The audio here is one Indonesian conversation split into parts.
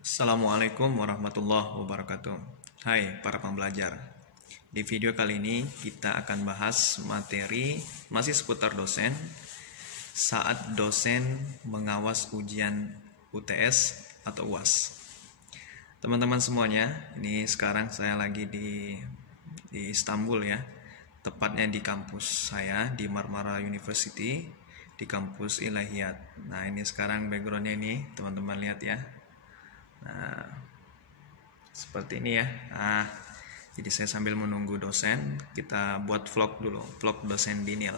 Assalamualaikum warahmatullahi wabarakatuh. Hai para pembelajar. Di video kali ini kita akan bahas materi masih seputar dosen saat dosen mengawas ujian UTS atau UAS. Teman-teman semuanya, ini sekarang saya lagi di Istanbul ya. Tepatnya di kampus saya di Marmara University di kampus Ilahiyat. Nah, ini sekarang backgroundnya ini teman-teman lihat ya. Nah, seperti ini ya. Nah, jadi saya sambil menunggu dosen, kita buat vlog dulu, vlog dosen Dinil.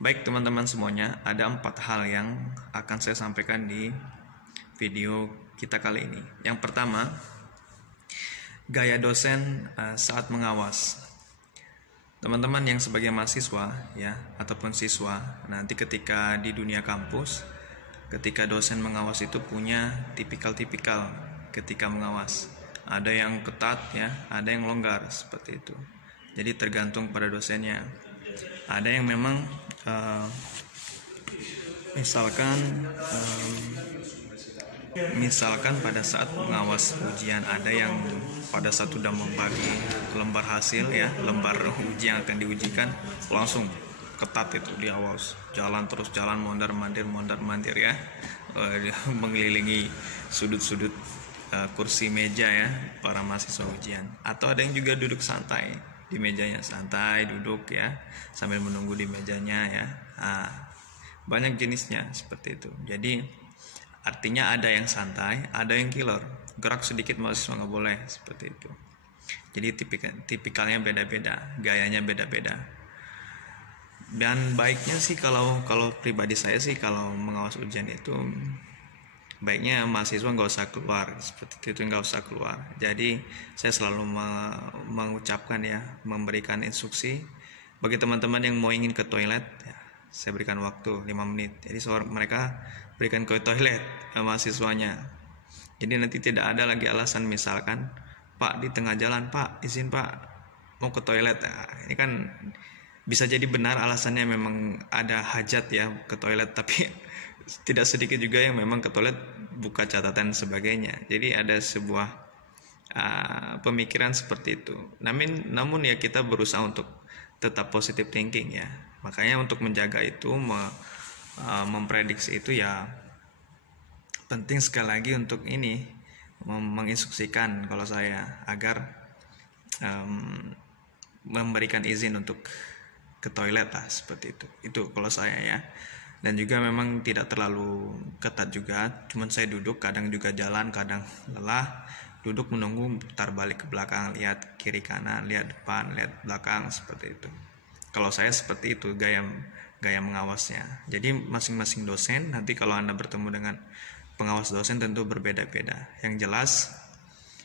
Baik teman-teman semuanya, ada 4 hal yang akan saya sampaikan di video kita kali ini. Yang pertama, gaya dosen saat mengawas. Teman-teman yang sebagai mahasiswa ya ataupun siswa, nanti ketika di dunia kampus, ketika dosen mengawas itu punya tipikal-tipikal ketika mengawas. Ada yang ketat ya, ada yang longgar seperti itu. Jadi tergantung pada dosennya. Ada yang memang misalkan pada saat mengawas ujian, ada yang pada saat sudah membagi lembar hasil ya, lembar ujian yang akan diujikan, langsung ketat itu di awal, jalan mondar-mandir ya, mengelilingi sudut-sudut kursi meja ya para mahasiswa ujian. Atau ada yang juga duduk santai di mejanya, santai duduk ya sambil menunggu di mejanya ya. Banyak jenisnya seperti itu. Jadi artinya ada yang santai, ada yang killer, gerak sedikit mahasiswa nggak boleh seperti itu. Jadi tipikalnya beda-beda, gayanya beda-beda. Dan baiknya sih kalau pribadi saya sih, kalau mengawas ujian itu baiknya mahasiswa nggak usah keluar seperti itu, nggak usah keluar. Jadi saya selalu mengucapkan ya, memberikan instruksi bagi teman-teman yang mau ingin ke toilet ya, saya berikan waktu 5 menit. Jadi mereka berikan ke toilet mahasiswanya. Jadi nanti tidak ada lagi alasan misalkan, Pak di tengah jalan, Pak izin Pak mau ke toilet. Nah, ini kan bisa jadi benar alasannya memang ada hajat ya ke toilet, tapi tidak sedikit juga yang memang ke toilet buka catatan sebagainya. Jadi ada sebuah pemikiran seperti itu. Namun ya kita berusaha untuk tetap positive thinking ya. Makanya untuk menjaga itu, memprediksi itu ya penting sekali lagi untuk ini menginstruksikan kalau saya agar memberikan izin untuk ke toilet lah seperti itu kalau saya ya. Dan juga memang tidak terlalu ketat juga, cuman saya duduk, kadang juga jalan, kadang lelah, duduk menunggu, putar balik ke belakang, lihat kiri kanan, lihat depan, lihat belakang seperti itu. Kalau saya seperti itu gaya mengawasnya. Jadi masing-masing dosen nanti kalau Anda bertemu dengan pengawas dosen tentu berbeda-beda. Yang jelas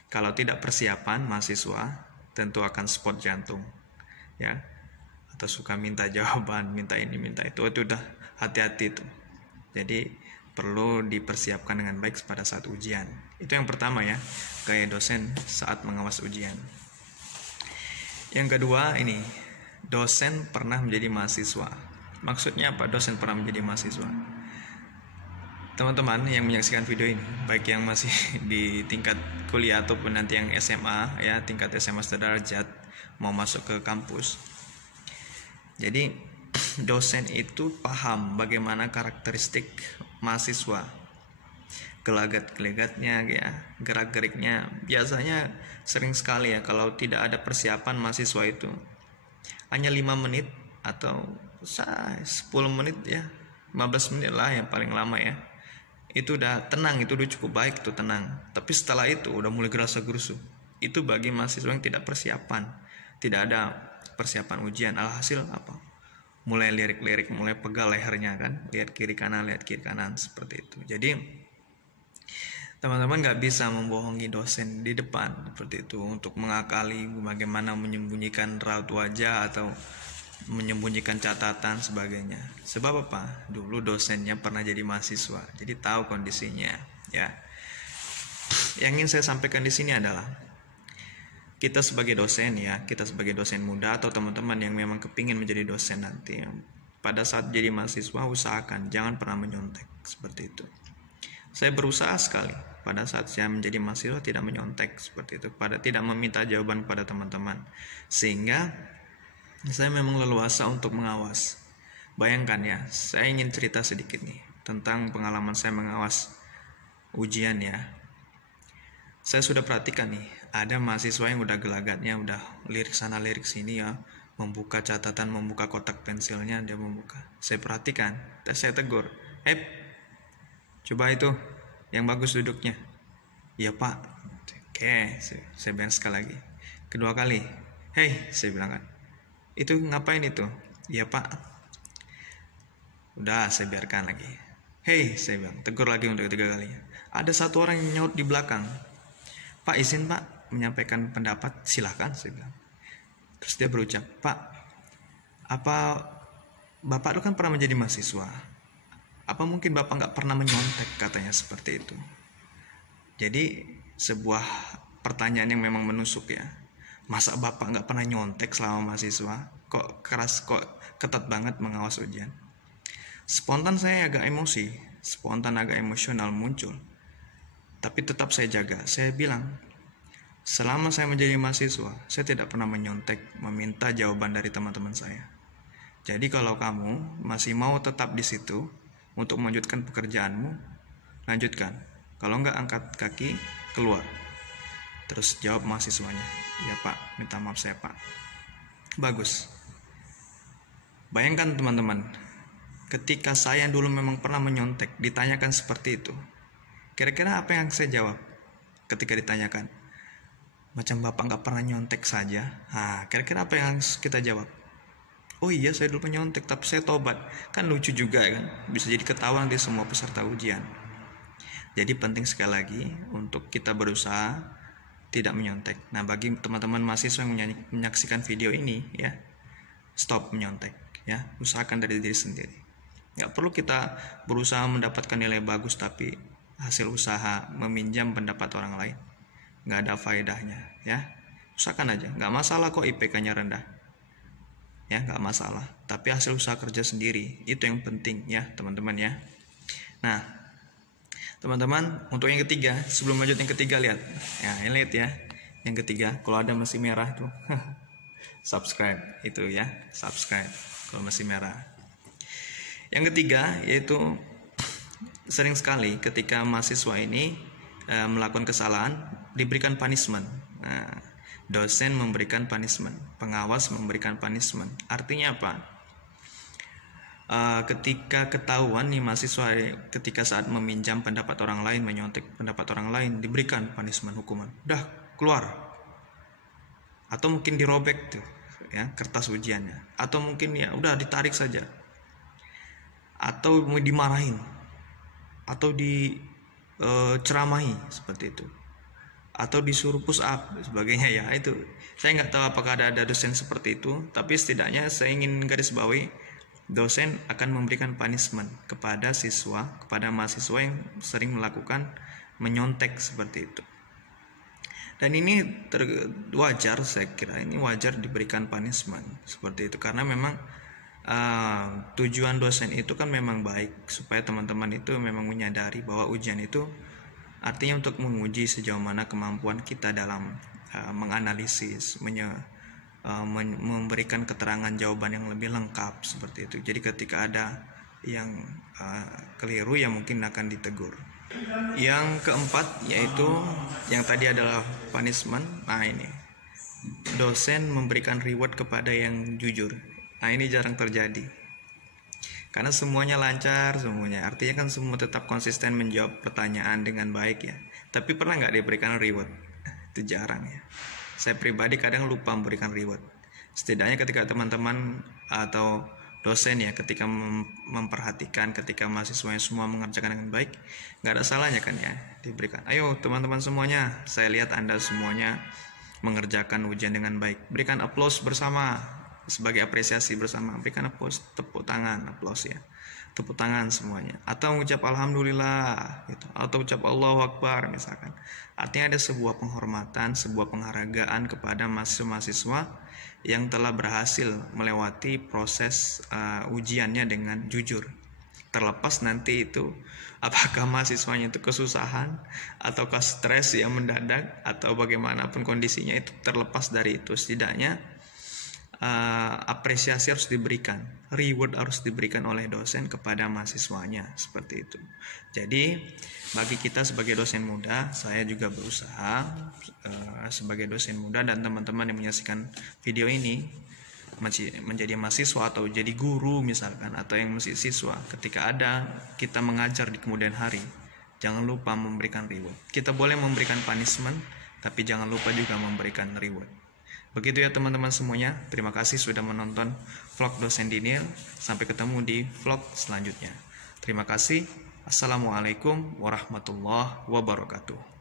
kalau tidak persiapan, mahasiswa tentu akan spot jantung ya, atau suka minta jawaban, minta ini minta itu udah hati-hati tuh. Jadi perlu dipersiapkan dengan baik pada saat ujian. Itu yang pertama ya, gaya dosen saat mengawas ujian. Yang kedua ini, dosen pernah menjadi mahasiswa. Maksudnya apa dosen pernah menjadi mahasiswa? Teman-teman yang menyaksikan video ini, baik yang masih di tingkat kuliah ataupun nanti yang SMA ya, tingkat SMA sederajat mau masuk ke kampus. Jadi dosen itu paham bagaimana karakteristik mahasiswa, gelagat-gelagatnya ya, gerak-geriknya. Biasanya sering sekali ya kalau tidak ada persiapan, mahasiswa itu hanya 5 menit atau 10 menit ya, 15 menit lah yang paling lama ya, itu udah tenang, itu udah cukup baik tuh, tenang. Tapi setelah itu udah mulai gerasa-gerusu. Itu bagi mahasiswa yang tidak persiapan, tidak ada persiapan ujian. Alhasil apa? Mulai lirik-lirik, mulai pegal lehernya kan, lihat kiri kanan seperti itu. Jadi teman-teman nggak bisa membohongi dosen di depan seperti itu untuk mengakali bagaimana menyembunyikan raut wajah atau menyembunyikan catatan sebagainya. Sebab apa? Dulu dosennya pernah jadi mahasiswa, jadi tahu kondisinya ya. Yang ingin saya sampaikan di sini adalah kita sebagai dosen ya, kita sebagai dosen muda atau teman-teman yang memang kepingin menjadi dosen nanti, pada saat jadi mahasiswa usahakan jangan pernah menyontek seperti itu. Saya berusaha sekali pada saat saya menjadi mahasiswa tidak menyontek seperti itu, tidak meminta jawaban kepada teman-teman, sehingga saya memang leluasa untuk mengawas. Bayangkan ya, saya ingin cerita sedikit nih tentang pengalaman saya mengawas ujian ya. Saya sudah perhatikan nih, ada mahasiswa yang udah gelagatnya, udah lirik sana lirik sini ya, membuka catatan, membuka kotak pensilnya, dia membuka. Saya perhatikan, dan saya tegur, coba itu yang bagus duduknya. Iya pak. Oke, saya bilang sekali lagi. Kedua kali, saya bilang kan, itu ngapain itu? Iya pak. Udah, saya biarkan lagi. Saya bilang, tegur lagi untuk ketiga kalinya. Ada satu orang yang nyaut di belakang. Pak, izin pak menyampaikan pendapat, silahkan, saya bilang. Terus dia berucap, Pak, apa bapak itu kan pernah menjadi mahasiswa? Apa mungkin bapak nggak pernah menyontek, katanya seperti itu. Jadi sebuah pertanyaan yang memang menusuk ya. Masa bapak nggak pernah nyontek selama mahasiswa? Kok keras, kok ketat banget mengawas ujian? Spontan saya agak emosi, spontan agak emosional muncul. Tapi tetap saya jaga. Saya bilang, selama saya menjadi mahasiswa, saya tidak pernah menyontek, meminta jawaban dari teman-teman saya. Jadi kalau kamu masih mau tetap di situ untuk melanjutkan pekerjaanmu, lanjutkan. Kalau enggak, angkat kaki, keluar. Terus jawab mahasiswanya, ya pak, minta maaf saya pak. Bagus. Bayangkan teman-teman, ketika saya dulu memang pernah menyontek, ditanyakan seperti itu, kira-kira apa yang saya jawab ketika ditanyakan? Macam bapak nggak pernah nyontek saja. Kira-kira apa yang kita jawab? Oh iya, saya dulu menyontek, tapi saya tobat. Kan lucu juga kan, bisa jadi ketawa di semua peserta ujian. Jadi penting sekali lagi untuk kita berusaha tidak menyontek. Nah, bagi teman-teman mahasiswa yang menyaksikan video ini ya, stop menyontek ya, usahakan dari diri sendiri. Nggak perlu kita berusaha mendapatkan nilai bagus tapi hasil usaha meminjam pendapat orang lain, nggak ada faedahnya ya. Usahakan aja, nggak masalah kok IPK-nya rendah ya, nggak masalah, tapi hasil usaha kerja sendiri itu yang penting ya teman-teman ya. Nah teman-teman, untuk yang ketiga, sebelum lanjut yang ketiga, lihat ya, lihat ya yang ketiga, kalau ada masih merah tuh subscribe itu ya, subscribe kalau masih merah. Yang ketiga yaitu sering sekali ketika mahasiswa ini melakukan kesalahan diberikan punishment. Nah, dosen memberikan punishment, pengawas memberikan punishment. Artinya apa? Ketika ketahuan nih mahasiswa ketika saat meminjam pendapat orang lain, menyontek pendapat orang lain, diberikan punishment, hukuman. Udah keluar. Atau mungkin dirobek tuh ya kertas ujiannya. Atau mungkin ya udah ditarik saja. Atau mau dimarahin, atau diceramahi seperti itu, atau disuruh push up sebagainya ya. Itu saya nggak tahu apakah ada dosen seperti itu, tapi setidaknya saya ingin garis bawahi, dosen akan memberikan punishment kepada siswa, kepada mahasiswa yang sering melakukan menyontek seperti itu. Dan ini wajar, saya kira ini wajar diberikan punishment seperti itu, karena memang tujuan dosen itu kan memang baik, supaya teman-teman itu memang menyadari bahwa ujian itu artinya untuk menguji sejauh mana kemampuan kita dalam menganalisis, memberikan keterangan jawaban yang lebih lengkap seperti itu. Jadi ketika ada yang keliru ya mungkin akan ditegur. Yang keempat yaitu yang tadi adalah punishment. Nah ini, dosen memberikan reward kepada yang jujur. Nah ini jarang terjadi, karena semuanya lancar semuanya, artinya kan semua tetap konsisten menjawab pertanyaan dengan baik ya. Tapi pernah nggak diberikan reward? Itu jarang ya. Saya pribadi kadang lupa memberikan reward. Setidaknya ketika teman-teman atau dosen ya, ketika memperhatikan ketika mahasiswanya semua mengerjakan dengan baik, nggak ada salahnya kan ya diberikan. Ayo teman-teman semuanya, saya lihat Anda semuanya mengerjakan ujian dengan baik, berikan aplaus bersama sebagai apresiasi bersama, berikan aplaus, tepuk tangan, aplaus ya, tepuk tangan semuanya, atau mengucap alhamdulillah gitu, atau ucap Allahu Akbar misalkan. Artinya ada sebuah penghormatan, sebuah penghargaan kepada mahasiswa-mahasiswa yang telah berhasil melewati proses ujiannya dengan jujur. terlepas nanti itu apakah mahasiswanya itu kesusahan ataukah stres yang mendadak atau bagaimanapun kondisinya, itu terlepas dari itu. Setidaknya apresiasi harus diberikan, reward harus diberikan oleh dosen kepada mahasiswanya, seperti itu. Jadi bagi kita sebagai dosen muda, saya juga berusaha sebagai dosen muda dan teman-teman yang menyaksikan video ini menjadi mahasiswa atau jadi guru misalkan, atau yang masih siswa, ketika ada kita mengajar di kemudian hari, jangan lupa memberikan reward. Kita boleh memberikan punishment, tapi jangan lupa juga memberikan reward. Begitu ya teman-teman semuanya. Terima kasih sudah menonton vlog dosen Dinil. Sampai ketemu di vlog selanjutnya. Terima kasih. Assalamualaikum warahmatullahi wabarakatuh.